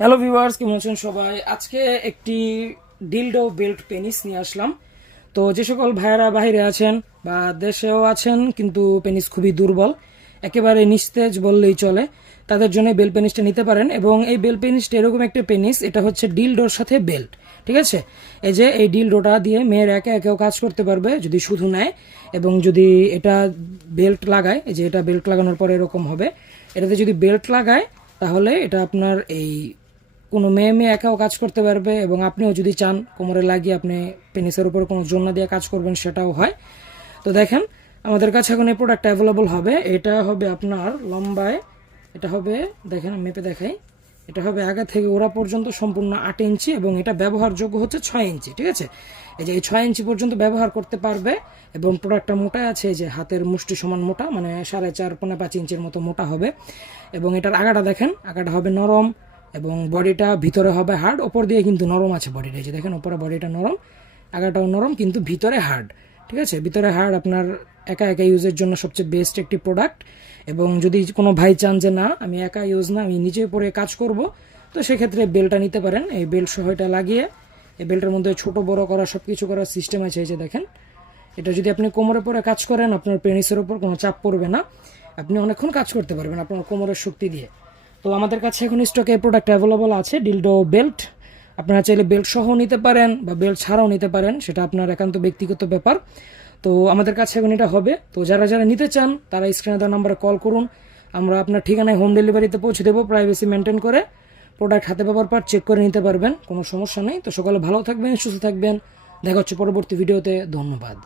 Hello viewers, কেমন আছেন সবাই? আজকে একটি ডিলডো বেল্ট পেনিস নিয়ে আসলাম। তো যে সকল ভাইয়েরা বাইরে আছেন বা দেশেও আছেন কিন্তু পেনিস খুবই দুর্বল, একেবারে নিস্তেজ বললেই চলে, তাদের জন্য বেল্ট পেনিসটা নিতে পারেন। এবং এই বেল্ট পেনিসটা এরকম একটা পেনিস, এটা হচ্ছে ডিলডোর সাথে বেল্ট, ঠিক আছে? এই যে এই ডিলডোটা দিয়ে মেয়ের একে একেও কাজ করতে পারবে যদি শুধু নেয়, এবং যদি এটা বেল্ট লাগায়, এই যে এটা বেল্ট লাগানোর পরে এরকম হবে। এটাতে যদি বেল্ট লাগায় তাহলে এটা আপনার এই কোনো মেয়ে মেয়ে একাও কাজ করতে পারবে, এবং আপনিও যদি চান কোমরে লাগিয়ে আপনি পেনিসের উপর কোনো জোড়না দিয়ে কাজ করবেন সেটাও হয়। তো দেখেন, আমাদের কাছে এখন এই প্রোডাক্টটা অ্যাভেলেবল হবে। এটা হবে আপনার লম্বায়, এটা হবে, দেখেন আমি মেপে দেখাই, এটা হবে আগা থেকে ওরা পর্যন্ত সম্পূর্ণ 8 ইঞ্চি, এবং এটা ব্যবহারযোগ্য হচ্ছে 6 ইঞ্চি, ঠিক আছে? এই যে এই 6 ইঞ্চি পর্যন্ত ব্যবহার করতে পারবে। এবং প্রোডাক্টটা মোটা আছে, এই যে হাতের মুষ্টি সমান মোটা, মানে 4.5-5 ইঞ্চির মতো মোটা হবে। এবং এটার আগাটা দেখেন, আগাটা হবে নরম, এবং বডিটা ভিতরে হবে হার্ড, ওপর দিয়ে কিন্তু নরম আছে বডিটা, যে দেখেন ওপরে বডিটা নরম, আগাটাও নরম, কিন্তু ভিতরে হার্ড, ঠিক আছে? ভিতরে হার্ড, আপনার একা একা ইউজের জন্য সবচেয়ে বেস্ট একটি প্রোডাক্ট। এবং যদি কোনো ভাই চান যে না আমি একা ইউজ না, আমি নিজে পরে কাজ করব, তো সেক্ষেত্রে বেল্টটা নিতে পারেন। এই বেল্ট সহ এটা লাগিয়ে, এই বেল্টের মধ্যে ছোট বড় করা সব কিছু করার সিস্টেম আছে। এই যে দেখেন, এটা যদি আপনি কোমরে পরে কাজ করেন, আপনার পেনিসের উপর কোনো চাপ পড়বে না, আপনি অনেকক্ষণ কাজ করতে পারবেন আপনার কোমরের শক্তি দিয়ে। তো আমাদের কাছে এখন স্টকে প্রোডাক্ট অ্যাভেলেবল আছে, ডিলডো বেল্ট। আপনারা চাইলে বেল্ট সহ নিতে পারেন বা বেল্ট ছাড়াও নিতে পারেন, সেটা আপনার একান্ত ব্যক্তিগত ব্যাপার। তো আমাদের কাছে এখন এটা হবে। তো যারা যারা নিতে চান তারা স্ক্রিনে দেওয়া নাম্বারে কল করুন, আমরা আপনার ঠিকানায় হোম ডেলিভারিতে পৌঁছে দেবো, প্রাইভেসি মেনটেন করে। প্রোডাক্ট হাতে পাওয়ার পর চেক করে নিতে পারবেন, কোনো সমস্যা নেই। তো সকলে ভালো থাকবেন, সুস্থ থাকবেন, দেখা হচ্ছে পরবর্তী ভিডিওতে। ধন্যবাদ।